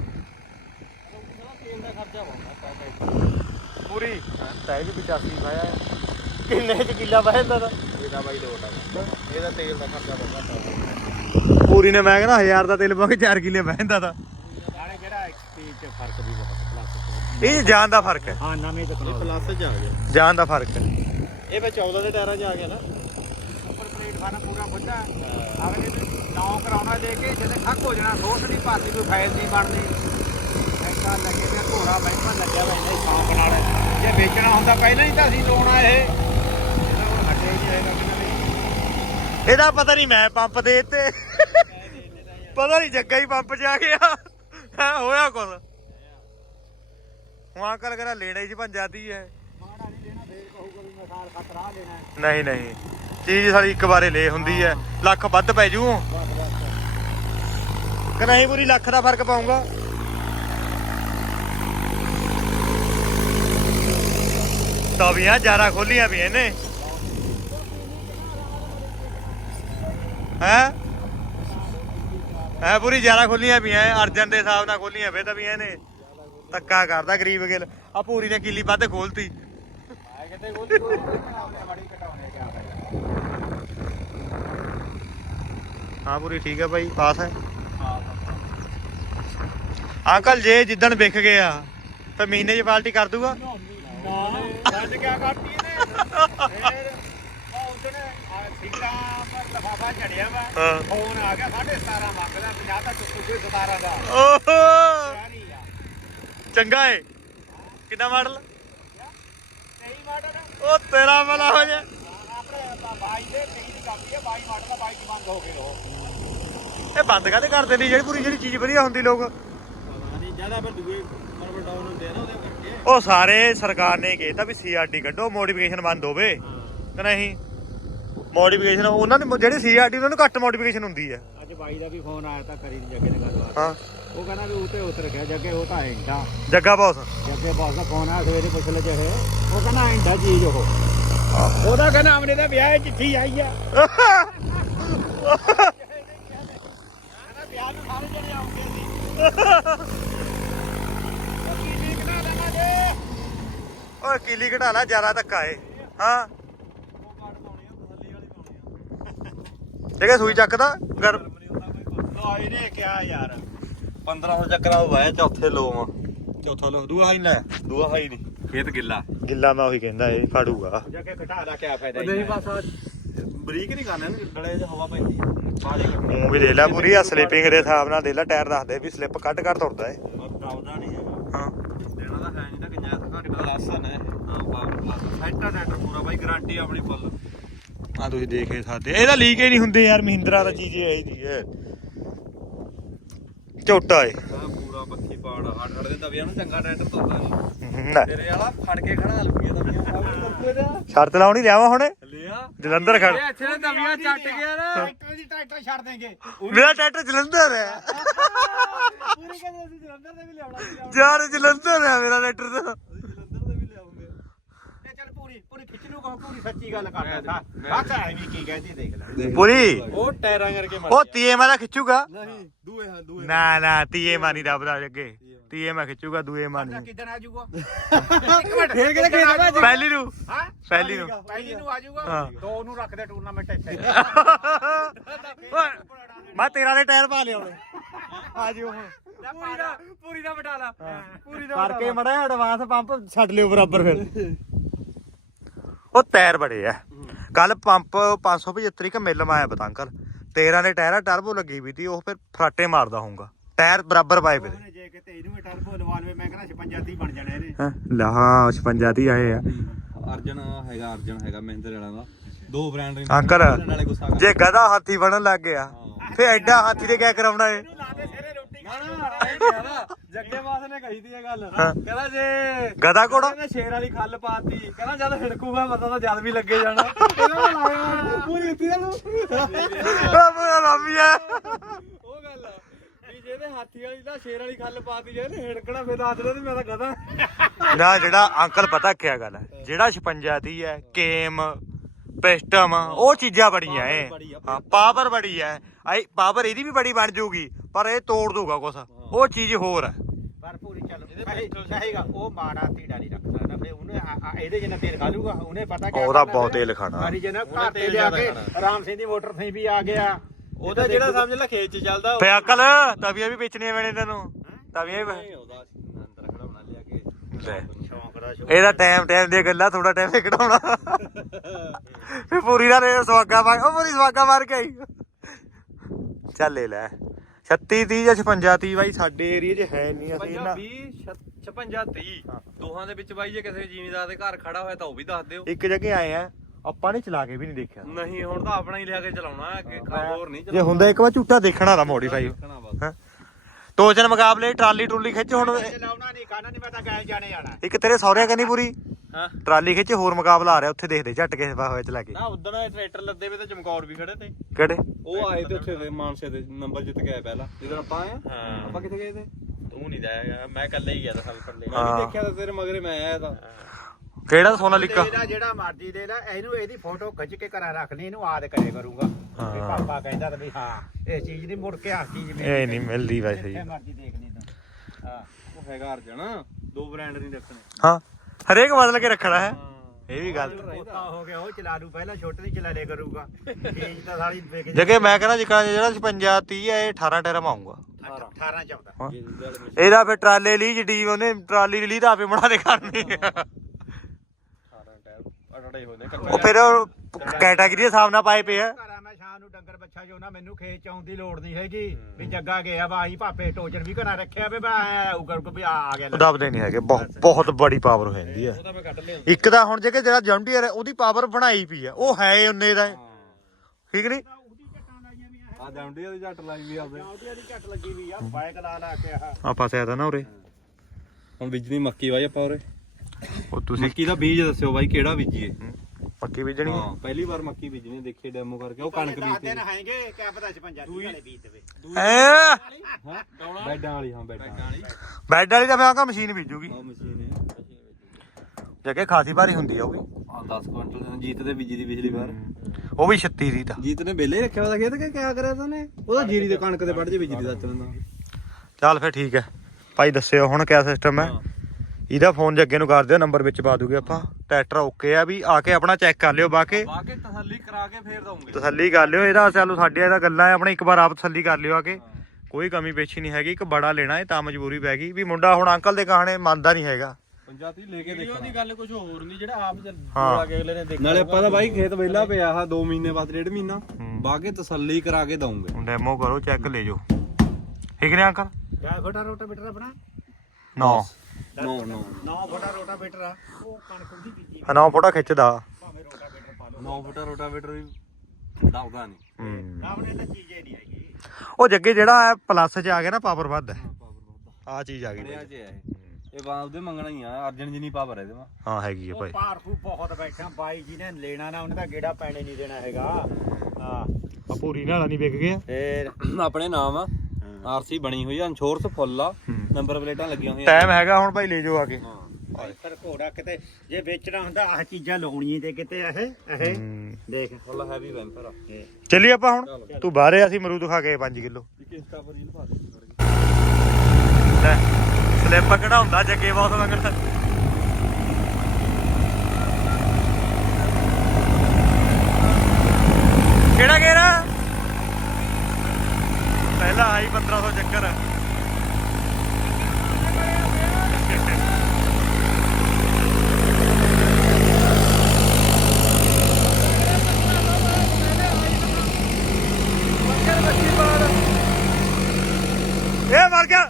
[SPEAKER 3] ਤੇਲ ਦਾ ਖਰਚਾ ਬਹੁਤ
[SPEAKER 1] ਪੂਰੀ ਟਾਇਰ ਵੀ 85 ਪਾਇਆ ਕਿੰਨੇ ਚ ਕਿੱਲਾ ਬਹਿੰਦਾ ਤਾਂ
[SPEAKER 3] ਇਹਦਾ ਬਾਈ ਲੋਟ ਆ ਇਹਦਾ ਤੇਲ ਦਾ ਖਰਚਾ ਬਹੁਤ ਘੱਟ
[SPEAKER 1] ਪੂਰੀ ਨੇ ਮੈਂ ਕਹਿੰਦਾ 1000 ਦਾ ਤੇਲ ਪਾ ਕੇ 4 ਕਿੱਲੇ ਬਹਿੰਦਾ ਤਾਂ
[SPEAKER 2] ਨਾਲੇ ਜਿਹੜਾ ਐਕਸਪੀ ਚ ਫਰਕ ਵੀ ਬਹੁਤ ਪਲੱਸ
[SPEAKER 1] ਇਹ ਜਾਨ ਦਾ ਫਰਕ ਹੈ
[SPEAKER 2] ਹਾਂ ਨਵੇਂ
[SPEAKER 3] ਇਹ
[SPEAKER 2] ਟੈਕਨੋਲੋਜੀ
[SPEAKER 3] ਪਲੱਸ ਚ ਆ ਗਿਆ
[SPEAKER 1] ਜਾਨ ਦਾ ਫਰਕ ਹੈ
[SPEAKER 3] ਇਹ ਮੈਂ 14 ਦੇ ਟਾਇਰਾਂ 'ਚ ਆ ਗਿਆ ਨਾ
[SPEAKER 2] ਉੱਪਰ ਪਲੇਟ ਖਾਣਾ ਪੂਰਾ ਵੱਡਾ ਅਗਲੇ ਨੇ ਨੌ ਕਰਾਉਣਾ ਦੇ ਕੇ ਜਦੋਂ ਖੱਕ ਹੋ ਜਾਣਾ ਸੋਸ ਨਹੀਂ ਭਰਦੀ ਕੋਈ ਫਾਈਲ ਨਹੀਂ ਬਣਨੀ ਐਸਾ ਲੱਗੇ ਤੇ ਘੋੜਾ ਬੈਠਾ ਲੱਗਿਆ ਵਾ ਇੰਨਾ ਸ਼ੌਂਕ ਨਾਲ ਜੇ ਵੇਚਣਾ ਹੁੰਦਾ ਪਹਿਲਾਂ ਹੀ ਤਾਂ ਅਸੀਂ ਲਾਉਣਾ ਇਹ ਇਹਦਾ ਹੁਣ ਹਟੇ ਨਹੀਂ ਹੈਗਾ ਕਿੰਨਾ ਵੀ
[SPEAKER 1] ਇਹਦਾ ਪਤਾ ਨਹੀਂ ਮੈਂ ਪੰਪ ਦੇ ਤੇ ਪਤਾ ਨਹੀਂ ਜੱਗਾ ਹੀ ਪੰਪ 'ਚ ਆ ਗਿਆ ਹੈ ਹੋਇਆ ਕੁਝ ਹੁਣ ਅੰਕਲ ਕਹਿੰਦਾ ਲੈਣੇ 'ਚ ਪੰਜਾਦੀ ਹੈ
[SPEAKER 2] ਮਾੜਾ ਨਹੀਂ ਲੈਣਾ ਫੇਰ ਕਹੂਗਾ ਵੀ ਮੈਂ ਸਾਲ ਖਤਰਾ ਲੈਣਾ ਹੈ।
[SPEAKER 1] ਨਹੀਂ ਨਹੀਂ ਚੀਜ਼ ਸਾਡੀ ਇੱਕ ਵਾਰੇ ਲੈ ਹੁੰਦੀ ਹੈ ਲੱਖ ਵੱਧ ਪੈ ਜੂ ਕਿ ਨਹੀਂ ਪੂਰੀ ਲੱਖ ਦਾ ਫਰਕ ਪਾਉਂਗਾ ਤਵੀਆਂ ਜ਼ਿਆਦਾ ਖੋਲੀਆਂ ਪਈਆਂ ਨੇ ਹੈ ਐ ਪੂਰੀ ਜ਼ਿਆਦਾ ਖੋਲੀਆਂ ਪਈਆਂ ਅਰਜਨ ਦੇ ਹਿਸਾਬ ਨਾਲ ਖੋਲੀਆਂ ਫੇ ਤਾਂ ਵੀ ਇਹਨੇ ਧੱਕਾ ਕਰਦਾ ਗਰੀਬ ਗਿਲ ਆ ਪੂਰੀ ਨੇ ਕਿੱਲੀ ਵੱਧ ਖੋਲਤੀ ਹਾਂ ਪੂਰੀ ਠੀਕ ਹੈ ਭਾਈ ਪਾਸ ਹੈ ਅੰਕਲ ਜੇ ਜਿੱਦਣ ਵਿਕ ਗਿਆ ਤਾਂ ਮਹੀਨੇ 'ਚ ਪਾਰਟੀ ਕਰ ਦੂਗਾ
[SPEAKER 2] ਅੱਜ ਕਿਆ ਕਰਤੀ ਇਹਨੇ ਲਫਾਫਾ ਚੜਿਆ ਵਾ ਫੋਨ ਆ ਗਿਆ 17.5 ਮੰਗਦਾ 50 ਤਾਂ ਚੁੱਕੇ 17 ਦਾ
[SPEAKER 1] ਓਹੋ ਚੰਗਾ ਏ ਕਿੰਨਾ ਮਾਡਲ
[SPEAKER 2] 23 ਮਾਡਲ
[SPEAKER 1] ਉਹ ਤੇਰਾ ਭਲਾ ਹੋ ਜਾ
[SPEAKER 2] ਆਪਣੇ ਬਾਈ ਦੇ 23 ਦੀ ਕਾਪੀ ਹੈ 22 ਮਾਡਲ ਦਾ ਬਾਈਕ ਬੰਦ ਹੋ ਗਏ ਉਹ
[SPEAKER 1] ਇਹ ਬੰਦ ਕਾਹਦੇ ਕਰਦੇ ਲਈ ਜਿਹੜੀ ਪੂਰੀ ਜਿਹੜੀ ਚੀਜ਼ ਵਧੀਆ ਹੁੰਦੀ ਲੋਕ
[SPEAKER 2] ਨਹੀਂ ਜਿਆਦਾ ਫਿਰ ਦੂਏ ਸਰਵਰ ਡਾਊਨ ਹੁੰਦੇ ਆ ਨਾ ਉਹਦੇ ਕਰਕੇ
[SPEAKER 1] ਉਹ ਸਾਰੇ ਸਰਕਾਰ ਨੇ ਕਹਿਤਾ ਵੀ ਸੀਆਰਡੀ ਕੱਢੋ ਮੋਡੀਫਿਕੇਸ਼ਨ ਬੰਦ ਹੋਵੇ ਕਿ ਨਹੀਂ ਮੋਡੀਫਿਕੇਸ਼ਨ ਉਹਨਾਂ ਨੇ ਜਿਹੜੀ ਸੀਆਰਡੀ ਉਹਨਾਂ ਨੂੰ ਘੱਟ ਮੋਡੀਫਿਕੇਸ਼ਨ ਹੁੰਦੀ ਹੈ
[SPEAKER 2] ਅੱਜ ਬਾਈ ਦਾ ਵੀ ਫੋਨ ਆਇਆ ਤਾਂ ਕਰੀ ਦੀ ਜੱਗੇ ਨੇ ਗੱਲਬਾਤ
[SPEAKER 1] ਹਾਂ
[SPEAKER 2] ਉਹ ਕਹਿੰਦਾ ਵੀ ਉਤੇ ਉਤਰ ਗਿਆ ਜੱਗੇ ਉਹ ਤਾਂ ਐਂਡਾ
[SPEAKER 1] ਜੱਗਾ ਬੌਸ
[SPEAKER 2] ਜੱਗੇ ਬਾਸ ਦਾ ਫੋਨ ਆਇਆ ਸਵੇਰੇ ਪੁੱਛ ਲੈ ਚਾਹੇ ਉਹ ਕਹਿੰਦਾ ਐਂਡਾ ਚੀਜ਼ ਉਹ ਉਹਦਾ ਕਹਿੰਦਾ ਆਮਨੇ ਦਾ ਵਿਆਹ ਚਿੱਠੀ ਆਈ ਆ ਵਿਆਹ ਨੂੰ ਸਾਰੇ ਜਣੇ ਆਉਂਦੇ ਸੀ
[SPEAKER 1] ਓਏ ਕੀਲੀ ਘਟਾ ਲੈ ਜ਼ਿਆਦਾ ਧੱਕਾ ਏ ਹਾਂ ਦੇਖੇ ਸੂਈ ਚੱਕਦਾ ਗਰਮ
[SPEAKER 2] ਲੋਏ ਨੇ ਕਿਹਾ ਯਾਰ
[SPEAKER 3] 1500 ਚੱਕਰਾਂ ਉਹ ਵਾਇਆ ਚੌਥੇ ਲੋਵਾਂ
[SPEAKER 1] ਚੌਥਾ ਲੋ ਦੂਆ ਹਾਈ ਲੈ
[SPEAKER 3] ਦੂਆ ਹਾਈ ਨਹੀਂ ਖੇਤ ਗਿੱਲਾ
[SPEAKER 1] ਗਿੱਲਾ ਮੈਂ ਉਹੀ ਕਹਿੰਦਾ ਇਹ ਫਾੜੂਗਾ
[SPEAKER 2] ਜੱਗੇ ਘਟਾ ਦਾ ਕਿਆ ਫਾਇਦਾ
[SPEAKER 3] ਨਹੀਂ ਬਸ ਬਰੀਕ ਨਹੀਂ ਕਰਨਾ ਡਲੇ 'ਚ ਹਵਾ ਪੈਂਦੀ ਬਾਲੇ
[SPEAKER 1] ਉਹ ਵੀ ਦੇ ਲੈ ਪੂਰੀ ਆ ਸਲੀਪਿੰਗ ਦੇ ਹਿਸਾਬ ਨਾਲ ਦੇ ਲੈ ਟਾਇਰ ਦੱਸਦੇ ਵੀ ਸਲਿੱਪ ਕੱਟ ਤੁਰਦਾ ਏ
[SPEAKER 3] ਦਬਦਾ ਨਹੀਂ ਹੈਗਾ
[SPEAKER 1] ਹਾਂ
[SPEAKER 3] ਦੇਣਾ ਤਾਂ ਹੈ ਨਹੀਂ ਤਾਂ ਕਿੰਨਾ ਘਾਟੀ ਦਾ ਲਾਸਨ ਹੈ ਹਾਂ ਪਾਵਰ ਪਲੱਸ ਸੈਂਟਰ ਟਰੈਕਟਰ ਪੂਰਾ ਬਾਈ ਗਾਰੰਟੀ ਆਪਣੀ ਫੁੱਲ
[SPEAKER 1] ਆ ਤੁਸੀਂ ਦੇਖ ਹੀ ਸਕਦੇ ਇਹਦਾ ਲੀਕ ਹੀ ਨਹੀਂ ਹੁੰਦੇ ਯਾਰ ਮਹਿੰਦਰਾ ਦਾ ਚੀਜ਼ ਇਹ ਜੀ ਹੈ ਝੋਟਾ ਏ
[SPEAKER 3] ਪੂਰਾ ਬੱਖੀ ਪਾੜ ਹੜ ਦੇ ਦਬਿਆਂ ਨੂੰ ਚੰਗਾ ਟਰੈਕਟਰ ਤੋਰਦਾ ਨਹੀਂ
[SPEAKER 1] ਲੈ
[SPEAKER 3] ਤੇਰੇ ਵਾਲਾ ਫੜ ਕੇ ਖੜਾ ਲੂਗੀ ਦਬਿਆਂ
[SPEAKER 1] ਸ਼ਰਤ ਲਾਉਣੀ ਲਿਆਵਾਂ ਹੁਣੇ
[SPEAKER 3] ਲਿਆ
[SPEAKER 1] ਜਲੰਧਰ ਖੜ
[SPEAKER 3] ਇਹ ਇੱਥੇ ਦਬਿਆਂ ਚੱਟ ਗਿਆ ਨਾ
[SPEAKER 2] ਟਰੈਕਟਰ ਦੀ ਟਰੈਕਟਰ ਛੱਡ ਦੇਂਗੇ
[SPEAKER 1] ਮੇਰਾ ਟਰੈਕਟਰ ਜਲੰਧਰ ਹੈ
[SPEAKER 2] ਪੂਰੀ ਕਹਿੰਦੇ ਅਸੀਂ ਜਲੰਧਰ ਦੇ ਵੀ ਲਿਆਉਣਾ
[SPEAKER 1] ਯਾਰ ਜਲੰਧਰ ਹੈ ਮੇਰਾ ਟਰੈਕਟਰ ਤਾਂ
[SPEAKER 3] ਜਲੰਧਰ ਦੇ ਵੀ ਲਿਆਉਂਗੇ
[SPEAKER 2] ਤੇ ਚੱਲ ਪੂਰੀ ਖਿੱਚ ਲੂ ਕਹੋ ਪੂਰੀ ਸੱਚੀ ਗੱਲ ਕਰਦਾ ਬਸ ਐ ਵੀ ਕੀ ਕਹਿੰਦੀ ਦੇਖ ਲੈ
[SPEAKER 1] ਪੂਰੀ
[SPEAKER 3] ਉਹ ਟਾਇਰਾਂ ਕਰਕੇ
[SPEAKER 1] ਉਹ ਤੀਏ ਮਾਰਾ ਖਿੱਚੂਗਾ
[SPEAKER 3] ਨਹੀਂ ਦੂਏ ਹਾਂ ਦੂਏ
[SPEAKER 1] ਨਾ ਤੀਏ ਮਾਨੀ ਰੱਬਦਾ ਅੱਗੇ ਤੀਏ ਮੈਂ ਖਿੱਚੂਗਾ ਦੂਏ ਮਾਨੀ
[SPEAKER 2] ਕਿਦਣ ਆ ਜਾਊਗਾ ਇੱਕ ਮਿੰਟ ਫੇਰ ਕਿਹਦੇ ਖੇਡਦਾ
[SPEAKER 1] ਪਹਿਲੀ ਨੂੰ
[SPEAKER 2] ਹਾਂ
[SPEAKER 1] ਪਹਿਲੀ ਨੂੰ
[SPEAKER 2] ਪਹਿਲੀ ਨੂੰ ਆ ਜਾਊਗਾ
[SPEAKER 1] ਹਾਂ।
[SPEAKER 2] ਦੋ ਨੂੰ ਰੱਖਦੇ ਟੂਰਨਾਮੈਂਟ ਇੱਥੇ
[SPEAKER 1] ਓਏ, ਮੈਂ ਤੇਰਾ ਦੇ ਟਾਇਰ ਪਾ ਲਿਆ ਹੁਣ ਆ ਜਿਓ
[SPEAKER 3] ਪੂਰੀ ਦਾ ਬਟਾ ਲਾ ਪੂਰੀ ਦਾ
[SPEAKER 1] ਕਰਕੇ ਮੜਾ ਐਡਵਾਂਸ ਪੰਪ ਛੱਡ ਲਿਓ ਬਰਾਬਰ ਫਿਰ ਉਹ ਟਾਇਰ ਬੜੇ ਆ ਕੱਲ ਪੰਪ 575 ਕ ਮਿਲ ਮਾਇਆ ਬਤਾਂਕਲ 13 ਦੇ ਟਾਇਰ ਟਰਬੋ ਲੱਗੀ ਵੀ ਤੀ ਉਹ ਫਿਰ ਫਰਾਟੇ ਮਾਰਦਾ ਹੋਊਗਾ ਟਾਇਰ ਬਰਾਬਰ ਪਾਏ ਵੇ
[SPEAKER 2] ਜੇ ਕਿਤੇ ਇਹਨੂੰ ਟਰਬੋ ਲਵਾ ਲਵੇ ਮੈਂ ਕਹਿੰਦਾ 56 30 ਬਣ ਜਾਣੇ ਇਹਨੇ
[SPEAKER 1] ਲਾ 56 ਦੀ ਆਏ ਆ
[SPEAKER 3] ਅਰਜਨ ਹੈਗਾ ਮਹਿੰਦਰ ਵਾਲਾ ਦਾ ਦੋ ਬ੍ਰਾਂਡ
[SPEAKER 1] ਅੰਕਲ
[SPEAKER 3] ਨਾਲੇ ਗੁੱਸਾ ਕਰ
[SPEAKER 1] ਜੇ ਗਧਾ ਹਾਥੀ ਬਣਨ ਲੱਗ ਗਿਆ ਫੇ ਐਡਾ ਹਾਥੀ ਦੇ ਕਿਆ ਕਰਾਉਣਾ ਏ
[SPEAKER 2] ਲਾਦੇ ਸਿਰੇ ਰੋਟੀ
[SPEAKER 3] ਜੱਗੇ ਬਾਸ ਨੇ ਕਹੀ ਤੀ ਇਹ ਗੱਲ
[SPEAKER 1] ਹਾਂ।
[SPEAKER 3] ਕਹਿੰਦਾ ਜੇ
[SPEAKER 1] ਗਧਾ ਕੋੜਾ
[SPEAKER 3] ਕਹਿੰਦਾ ਸ਼ੇਰ ਵਾਲੀ ਖੱਲ ਪਾਤੀ ਕਹਿੰਦਾ ਜਦ ਹਿੜਕੂਗਾ ਪਤਾ ਤਾਂ ਜਦ ਵੀ ਲੱਗੇ ਜਾਣਾ ਇਹਨਾਂ ਨੇ ਲਾਇਆ ਪੂਰੀ ਉੱਤੀ ਨੂੰ
[SPEAKER 1] ਮੇਰਾ ਰਾਮੀ ਆ
[SPEAKER 3] ਉਹ ਗੱਲ ਆ ਵੀ ਜਿਹਦੇ ਹਾਥੀ ਵਾਲੀ ਦਾ ਸ਼ੇਰ ਵਾਲੀ ਖੱਲ ਪਾਤੀ ਜੇ ਇਹਨੇ ਹਿੜਕਣਾ ਫਿਰ ਦੱਸ ਦੇ ਮੈਂ ਤਾਂ ਗਧਾ
[SPEAKER 1] ਨਾ ਜਿਹੜਾ ਅੰਕਲ ਪਤਾ ਕਿਆ ਗੱਲ ਹੈ ਜਿਹੜਾ 56 ਦੀ ਹੈ ਕੇਮ ਪਿਸਟਮ ਉਹ ਚੀਜ਼ਾਂ ਬੜੀਆਂ ਏ ਹਾਂ ਪਾਵਰ ਬੜੀ ਹੈ ਆਈ ਪਾਵਰ ਇਹਦੀ ਵੀ ਬੜੀ ਬਣ ਜਾਊਗੀ ਪਰ ਇਹ ਤੋੜ ਦੂਗਾ ਕੁਛ ਉਹ ਚੀਜ਼ ਹੋਰ ਹੈ
[SPEAKER 2] ਪਰ ਪੂਰੀ ਚੱਲ ਚਾਹੇਗਾ ਉਹ ਮਾੜਾ ਤੀੜਾ ਨਹੀਂ ਰੱਖ ਸਕਦਾ ਫੇ ਉਹਨੇ ਇਹਦੇ ਜਿੰਨਾ ਤੇਲ ਖਾ ਲੂਗਾ ਉਹਨੇ ਪਤਾ ਕਿਆ
[SPEAKER 1] ਉਹਦਾ ਬਹੁਤ ਤੇਲ ਖਾਣਾ
[SPEAKER 2] ਸਾਰੀ ਜਿੰਨਾ ਘਰ ਤੇ ਲਿਆ ਕੇ ਆਰਾਮ ਸਿੰਘ ਦੀ ਮੋਟਰ ਸੇ ਵੀ ਆ ਗਿਆ
[SPEAKER 3] ਉਹਦਾ ਜਿਹੜਾ ਸਮਝ ਲੈ ਖੇਤ ਚ ਚੱਲਦਾ
[SPEAKER 1] ਫੇ ਅੰਕਲ ਤਵੀਆਂ ਵੀ ਵੇਚਣੀਆਂ ਪੈਣੇ ਤੈਨੂੰ ਤਵੀਆਂ ਵੀ
[SPEAKER 3] ਉਹਦਾ ਅੰਦਰ ਖੜਾ ਬਣਾ ਲਿਆ ਕੇ
[SPEAKER 1] ਲੈ
[SPEAKER 2] ਸ਼ੌਂਕ ਦਾ
[SPEAKER 1] ਇਹਦਾ ਟਾਈਮ ਦੀਆਂ ਗੱਲਾਂ ਥੋੜਾ ਟਾਈਮ ਕਢਾਉਣਾ ਫੇ ਪੂਰੀ ਦਾ ਸਵਾਗਾ ਮਾਰ ਉਹ ਪੂਰੀ ਸਵਾਗਾ ਮਾਰ ਕੇ ਆਈ ਚੱਲ ਲੈ 36 30 ਜਾਂ 56 30 ਬਾਈ ਸਾਡੇ ਏਰੀਆ 'ਚ ਹੈ ਨਹੀਂ ਅਸੀਂ
[SPEAKER 3] 20 56 30 ਦੋਹਾਂ ਦੇ ਵਿੱਚ ਬਾਈ ਜੇ ਕਿਸੇ ਜ਼ਿਮੀਂਦਾਰ ਦੇ ਘਰ ਖੜਾ ਹੋਇਆ ਤਾਂ ਉਹ ਵੀ ਦੱਸ ਦਿਓ
[SPEAKER 1] ਇੱਕ ਜਗ੍ਹਾ ਆਏ ਆ ਆਪਾਂ ਨੇ ਚਲਾ ਕੇ ਵੀ ਨਹੀਂ ਦੇਖਿਆ
[SPEAKER 3] ਨਹੀਂ ਹੁਣ ਤਾਂ ਆਪਣਾ ਹੀ ਲਿਆ ਕੇ ਚਲਾਉਣਾ ਕਿ ਹੋਰ ਨਹੀਂ
[SPEAKER 1] ਜੇ ਹੁੰਦਾ ਇੱਕ ਵਾਰ ਝੂਟਾ ਦੇਖਣਾ ਦਾ ਮੋਡੀਫਾਈ
[SPEAKER 3] ਚਲਾਉਣਾ ਬਸ
[SPEAKER 1] ਹਾਂ ਟੋਚਨ ਮੁਕਾਬਲੇ ਟਰਾਲੀ ਟਰੂਲੀ ਖਿੱਚ ਹੁਣ
[SPEAKER 2] ਚਲਾਉਣਾ ਨਹੀਂ ਖਾਣਾ ਨਹੀਂ ਪਤਾ ਗਏ ਜਾਣੇ ਜਾਣਾ
[SPEAKER 1] ਇੱਕ ਤੇਰੇ ਸਹੁਰਿਆਂ ਕਨੀ ਪੂਰੀ
[SPEAKER 3] ਹਾਂ
[SPEAKER 1] ਟਰਾਲੀ ਖਿੱਚ ਹੋਰ ਮੁਕਾਬਲਾ ਆ ਰਿਹਾ ਉੱਥੇ ਦੇਖਦੇ ਝੱਟ ਕਿਸੇ ਪਾ ਹੋਇਆ ਚਲਾ ਕੇ
[SPEAKER 3] ਨਾ ਉਦੋਂ ਟਰੈਕਟਰ ਲੱਦੇ ਵੇ ਤੇ ਚਮਕੌਰ ਵੀ ਖੜੇ ਤੇ
[SPEAKER 1] ਕਿਹੜੇ
[SPEAKER 3] ਉਹ ਆਏ ਤੇ ਉੱਥੇ ਦੇ ਮਾਨਸੇ ਦੇ ਨੰਬਰ ਜਿੱਤ ਕੇ ਆਏ ਪਹਿਲਾਂ ਜਦੋਂ ਆਪਾਂ ਆਏ
[SPEAKER 2] ਹਾਂ
[SPEAKER 3] ਆਪਾਂ ਕਿੱਥੇ ਗਏ ਤੇ
[SPEAKER 2] ਤੂੰ ਨਹੀਂ ਜਾਏਗਾ ਮੈਂ ਇਕੱਲੇ ਹੀ ਗਿਆ ਤਾਂ ਸਭ ਇਕੱਲੇ
[SPEAKER 3] ਮੈਂ ਵੀ ਦੇਖਿਆ ਤਾਂ ਤੇਰੇ ਮਗਰੇ ਮੈਂ ਆਇਆ ਤਾਂ
[SPEAKER 1] ਕਿਹੜਾ ਸੋਨਾਲੀਕਾ?
[SPEAKER 2] ਇਹਦਾ ਜਿਹੜਾ ਮਰਜ਼ੀ ਦੇ ਲੈ, ਇਹਨੂੰ ਇਹਦੀ ਫੋਟੋ ਖਿੱਚ ਕੇ ਘਰਾਂ ਰੱਖ ਲਈ, ਇਹਨੂੰ ਆਦ ਕਰੇ ਕਰੂਗਾ ਵੀ ਪਾਪਾ ਕਹਿੰਦਾ ਤਾਂ ਵੀ ਹਾਂ ਇਹ ਚੀਜ਼ ਨਹੀਂ ਮੁੜ ਕੇ ਆ ਚੀਜ਼
[SPEAKER 1] ਇਹ ਨਹੀਂ ਮਿਲਦੀ ਵੈਸੇ
[SPEAKER 2] ਜਿੱਥੇ ਮਰਜ਼ੀ ਦੇਖ ਲਈ ਤੂੰ। ਹਾਂ
[SPEAKER 3] ਉਹ ਹੈਗਾ ਅਰਜਨ, ਦੋ ਬ੍ਰਾਂਡ ਨਹੀਂ ਰੱਖਣੇ।
[SPEAKER 1] ਹਾਂ ਹਰੇਕ ਬਦਲ ਕੇ ਰੱਖਣਾ ਹੈ, ਇਹ ਵੀ ਗੱਲ।
[SPEAKER 2] ਪੋਤਾ ਹੋ ਗਿਆ ਉਹ ਚਲਾ ਲੂ, ਪਹਿਲਾਂ ਛੋਟੇ ਨਹੀਂ ਚਲਾ ਲਿਆ ਕਰੂਗਾ। ਚੀਜ਼ ਤਾਂ ਸਾਰੀ ਵੇਖ
[SPEAKER 1] ਜਗੇ ਮੈਂ ਕਹਿੰਦਾ ਜਿਕਾ ਜਿਹੜਾ 55 30 ਹੈ ਇਹ 18 ਟਾਇਰਾਂ ਆਉਂਗਾ
[SPEAKER 2] 18 ਚ ਆਉਂਦਾ।
[SPEAKER 1] ਇਹਦਾ ਫਿਰ ਟਰਾਲੇ ਲਈ ਜਿਹੜੀ ਉਹਨੇ ਟਰਾਲੀ ਲਈ ਤਾਂ ਆਪੇ ਬਣਾ ਦੇ ਕਰਨੀ
[SPEAKER 3] ਅੜੜੇ ਹੋਏ ਨੇ
[SPEAKER 1] ਉਹ ਫਿਰ ਕੈਟਾਗਰੀ ਦੇ ਹਿਸਾਬ ਨਾਲ ਪਾਏ ਪਏ ਆ।
[SPEAKER 2] ਘਰਾਂ ਮੈਂ ਸ਼ਾਮ ਨੂੰ ਡੰਗਰ ਬੱਛਾ ਜੋ ਨਾ ਮੈਨੂੰ ਖੇਤ ਚ ਆਉਣ ਦੀ ਲੋੜ ਨਹੀਂ ਹੈਗੀ ਵੀ ਜੱਗਾ ਗਿਆ ਬਾਈ ਭਾਪੇ ਟੋਚਰ ਵੀ ਘਰਾਂ ਰੱਖਿਆ ਵੇ ਮੈਂ ਉਗਰ ਕੋ ਵੀ ਆ ਗਿਆ।
[SPEAKER 1] ਦਬਦੇ ਨਹੀਂ ਹੈਗੇ, ਬਹੁਤ ਬੜੀ ਪਾਵਰ ਹੋ ਜਾਂਦੀ ਹੈ।
[SPEAKER 3] ਉਹਦਾ ਮੈਂ ਕੱਢ ਲਿਆ।
[SPEAKER 1] ਇੱਕ ਤਾਂ ਹੁਣ ਜੇ ਜਿਹੜਾ ਜੌਂਡੀਅਰ ਹੈ ਉਹਦੀ ਪਾਵਰ ਬਣਾਈ ਪਈ ਆ, ਉਹ ਹੈ ਉਹਨੇ ਦਾ, ਠੀਕ ਨਹੀਂ?
[SPEAKER 3] ਆ ਜਾਂਦੀ ਉਹਦੀ ਝੱਟ ਲਾਈ ਵੀ ਆਪਦੇ।
[SPEAKER 2] ਉਹਦੀ ਝੱਟ ਲੱਗੀ ਵੀ ਆ, ਬਾਈਕ ਲਾ ਕੇ
[SPEAKER 1] ਆ ਫਸਿਆ ਤਾਂ ਨਾ ਉਰੇ।
[SPEAKER 3] ਹੁਣ ਬੀਜਣੀ ਮੱਕੀ ਬਾਈ ਆਪਾਂ ਉਰੇ।
[SPEAKER 1] ਉਹ ਤੁਸੀਂ
[SPEAKER 3] ਮੱਕੀ ਦਾ ਬੀਜ ਦੱਸਿਓ ਬਾਈ ਕਿਹੜਾ ਬੀਜੀਏ।
[SPEAKER 1] ਪੱਕੀ ਬੀਜਣੀ ਹੈ?
[SPEAKER 3] ਹਾਂ ਪਹਿਲੀ ਵਾਰ ਮੱਕੀ ਬੀਜਣੀ, ਦੇਖੀਏ ਡੈਮੋ ਕਰਕੇ। ਉਹ ਕਣਕ ਬੀਜਦੇ
[SPEAKER 2] ਦਿਨ ਹੈਗੇ ਕਿਆ ਪਤਾ 55 ਵਾਲੇ ਬੀਜ ਦੇਵੇ।
[SPEAKER 1] ਐ
[SPEAKER 3] ਬੈਡਾਂ ਵਾਲੀ। ਹਾਂ ਬੈਡਾਂ ਵਾਲੀ।
[SPEAKER 1] ਬੈੱਡ ਵਾਲੀ ਤਾਂ ਮੈਂ ਆਖਾਂ ਮਸ਼ੀਨ ਬੀਜੂਗੀ।
[SPEAKER 3] ਉਹ ਮਸ਼ੀਨ ਹੈ।
[SPEAKER 1] ਜਗੇ ਖਾਸੀ ਭਾਰੀ ਹੁੰਦੀ ਆ ਉਹ ਵੀ।
[SPEAKER 3] ਆ 10 ਕੁਇੰਟਲ ਜੀਤ ਦੇ ਬੀਜੀ ਦੀ ਪਿਛਲੀ ਵਾਰ।
[SPEAKER 1] ਉਹ ਵੀ 36 ਦੀ ਤਾਂ।
[SPEAKER 3] ਜੀਤ ਨੇ ਵਿਹਲੇ ਹੀ ਰੱਖਿਆ ਉਹਦਾ ਖੇਤ, ਕਿ ਕਿਆ ਕਰਿਆ ਉਹਨੇ? ਉਹਦਾ ਜੀਰੀ ਦੇ ਕਣਕ ਦੇ ਵੱਢ ਜੇ ਬੀਜੀ ਦੀ ਦੱਸ ਦਿੰਦਾ।
[SPEAKER 1] ਚੱਲ ਫਿਰ ਠੀਕ ਹੈ ਭਾਈ, ਦੱਸਿਓ ਹੁਣ ਕਿਆ ਸਿਸਟਮ ਹੈ ਇਹਦਾ। ਫੋਨ ਜੱਗੇ ਨੂੰ ਕਰ ਦਿਓ, ਨੰਬਰ ਵਿੱਚ ਪਾ ਦੂਗੇ ਆਪਾਂ। ਟਰੈਕਟਰ ਓਕੇ ਆ ਵੀ, ਆ ਕੇ ਆਪਣਾ ਚੈੱਕ ਕਰ ਲਿਓ, ਬਾਕੀ
[SPEAKER 3] ਬਾਕੀ ਤਸੱਲੀ ਕਰਾ ਕੇ ਫੇਰ ਦਊਂਗੇ।
[SPEAKER 1] ਤਸੱਲੀ ਕਰ ਲਿਓ ਇਹਦਾ। ਚਲੋ ਸਾਡੇ ਇਹਦਾ ਗੱਲਾਂ ਹੈ ਆਪਣੇ, ਇੱਕ ਵਾਰ ਆਪ ਤਸੱਲੀ ਕਰ ਲਿਓ ਆ ਕੇ। ਕੋਈ ਕਮੀ ਪੇਸ਼ੀ ਨਹੀਂ ਹੈਗੀ। ਇੱਕ ਬੜਾ ਲੈਣਾ ਹੈ ਤਾਂ ਮਜਬੂਰੀ ਪੈ ਗਈ ਵੀ ਮੁੰਡਾ ਹੁਣ ਅੰਕਲ ਦੇ ਕਹਾਣੇ ਮੰਨਦਾ ਨਹੀਂ ਹੈਗਾ।
[SPEAKER 3] 50 ਲੈ ਕੇ ਦੇਖੋ। ਉਹਦੀ ਗੱਲ ਕੁਝ ਹੋਰ ਨਹੀਂ, ਜਿਹੜਾ ਆਪ
[SPEAKER 1] ਹਾਂ।
[SPEAKER 3] ਲਾ ਕੇ ਅਗਲੇ ਨੇ ਦੇਖਿਆ। ਨਾਲੇ ਆਪਾਂ ਤਾਂ ਬਾਈ ਖੇਤ ਵਿਹਲਾ ਪਿਆ ਆ 2 ਮਹੀਨੇ ਬਾਅਦ, 1.5 ਮਹੀਨਾ ਬਾਕੀ ਤਸੱਲੀ ਕਰਾ ਕੇ ਦਊਂਗੇ।
[SPEAKER 1] ਹੁਣ ਡੈਮੋ ਕਰੋ, ਚੈੱਕ ਲੈ ਜਾਓ, ਠੀਕ ਨੇ ਅੰਕਲ?
[SPEAKER 2] ਕਿਆ ਫੋਟਾ ਰੋਟਾ ਬੀਟਰ ਆਪਣਾ
[SPEAKER 1] 9
[SPEAKER 2] 9 ਫੋਟਾ ਰੋਟਾ ਬੀਟਰ ਆ। ਉਹ ਕਣਕ ਦੀ ਬੀਜੀ
[SPEAKER 1] 9 ਫੋਟਾ ਖਿੱਚਦਾ।
[SPEAKER 2] ਭਾਵੇਂ ਰੋਟਾ ਬੀਟਰ ਪਾ ਲਓ।
[SPEAKER 3] 9 ਫੁੱਟਾ ਰੋਟਾਵੇਟਰ ਵੀ ਦਊਗਾ ਨਹੀਂ।
[SPEAKER 2] ਆਪਣੇ ਤਾਂ ਚੀਜ਼ ਹੀ ਨਹੀਂ ਹੈਗੀ।
[SPEAKER 1] ਉਹ ਜੱਗੇ ਜਿਹੜਾ ਪਲੱਸ ਚ ਆ ਗਿਆ ਨਾ, ਪਾਵਰ ਵੱਧ ਹੈ। ਆ ਚੀਜ਼ ਆ ਗਈ
[SPEAKER 3] ਬਣਿਆ ਚ ਹੈ ਇਹ ਬਾਪ ਦੇ ਮੰਗਣਾ ਹੀ ਆ। ਅਰਜਨ ਜਿੰਨੀ ਪਾਵਰ ਹੈ ਇਹਦੇ ਮਾ।
[SPEAKER 1] ਹਾਂ ਹੈਗੀ ਆ ਭਾਈ।
[SPEAKER 2] ਪਾਰਖੂ ਬਹੁਤ ਬੈਠਾ ਬਾਈ ਜੀ ਨੇ ਲੈਣਾ ਨਾ, ਉਹਨੇ ਤਾਂ ਗੇੜਾ ਪੈਣੇ ਨਹੀਂ ਦੇਣਾ ਹੈਗਾ। ਹਾਂ
[SPEAKER 1] ਆ ਪੂਰੀ ਨਾਲ ਨਹੀਂ ਵਿਕ ਗਿਆ।
[SPEAKER 3] ਫੇਰ ਆਪਣੇ ਨਾਮ ਆ, ਆਰਸੀ ਬਣੀ ਹੋਈ ਆ, ਇੰਸ਼ੋਰੈਂਸ ਫੁੱਲ ਆ, ਨੰਬਰ ਪਲੇਟਾਂ ਲੱਗੀਆਂ ਹੋਈਆਂ।
[SPEAKER 1] ਟਾਈਮ ਹੈਗਾ ਹੁਣ ਭਾਈ, ਲੈ ਜਾਓ ਆ ਕੇ।
[SPEAKER 2] ਪਰ ਘੋੜਾ ਕਿਤੇ ਜੇ ਵੇਚਣਾ ਹੁੰਦਾ ਆਹ ਚੀਜ਼ਾਂ ਲਾਉਣੀਆਂ ਤੇ ਕਿਤੇ ਇਹ ਦੇਖ
[SPEAKER 3] ਫੁੱਲ ਹੈਵੀ ਵੈਂਪਰ ਆ।
[SPEAKER 1] ਚੱਲੀ ਆਪਾਂ ਹੁਣ। ਤੂੰ ਬਾਹਰੇ, ਅਸੀਂ ਅਮਰੂਦ ਖਾ ਕੇ 5 ਕਿਲੋ।
[SPEAKER 3] ਕਿਸ਼ਤਾ ਪਰ ਹੀ ਲਵਾ ਦੇ।
[SPEAKER 1] ਲੈ ਸਲਿੱਪ ਕਢਾਉਂਦਾ ਜੱਗੇ ਬਹੁਤ ਮੰਗਣਾ। ਕਿਹੜਾ ਗੇਰਾ? ਪਹਿਲਾਂ ਆਈ 1500 ਚੱਕਰ। ਇਹ ਮਰ ਗਿਆ।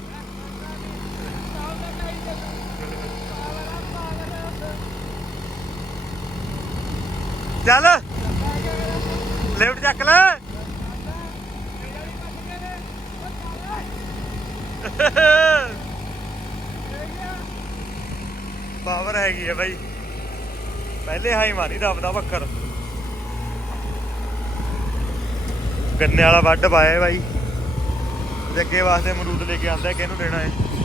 [SPEAKER 1] ਚੱਲ ਲਿਫਟ ਚੱਕ ਲੈ। ਪਾਵਰ ਹੈਗੀ ਆ ਬਾਈ, ਪਹਿਲੇ ਹਾਈ ਮਾਰੀ ਦਬਦਾ ਬੱਕਰ। ਗੰਨੇ ਵਾਲਾ ਵੱਢ ਪਾਇਆ ਬਾਈ, ਜੱਗੇ ਵਾਸਤੇ ਅਮਰੂਦ ਲੈ ਕੇ ਆਂਦਾ, ਕਿਹਨੂੰ ਦੇਣਾ ਹੈ?